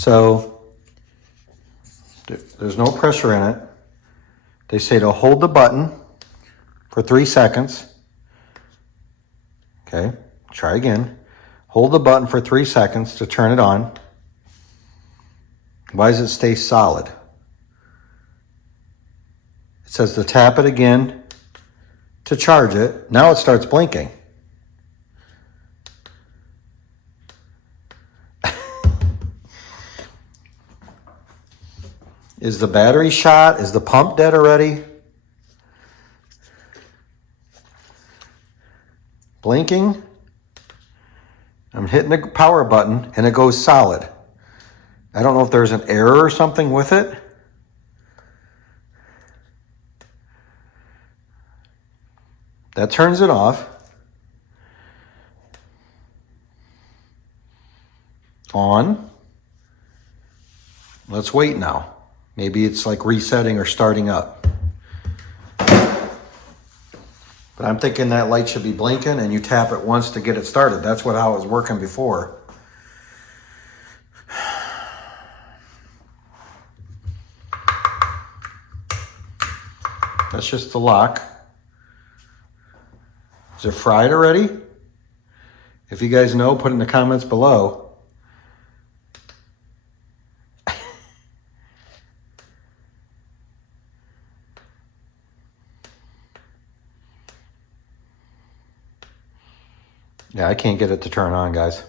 So there's no pressure in it. They say to hold the button for 3 seconds. Okay, try again. Hold the button for 3 seconds to turn it on. Why does it stay solid? It says to tap it again to charge it. Now it starts blinking. Is the battery shot? Is the pump dead already? Blinking. I'm hitting the power button and it goes solid. I don't know if there's an error or something with it. That turns it off. On. Let's wait now. Maybe it's like resetting or starting up. But I'm thinking that light should be blinking and you tap it once to get it started. That's how it was working before. That's just the lock. Is it fried already? If you guys know, put in the comments below. Yeah, I can't get it to turn on, guys.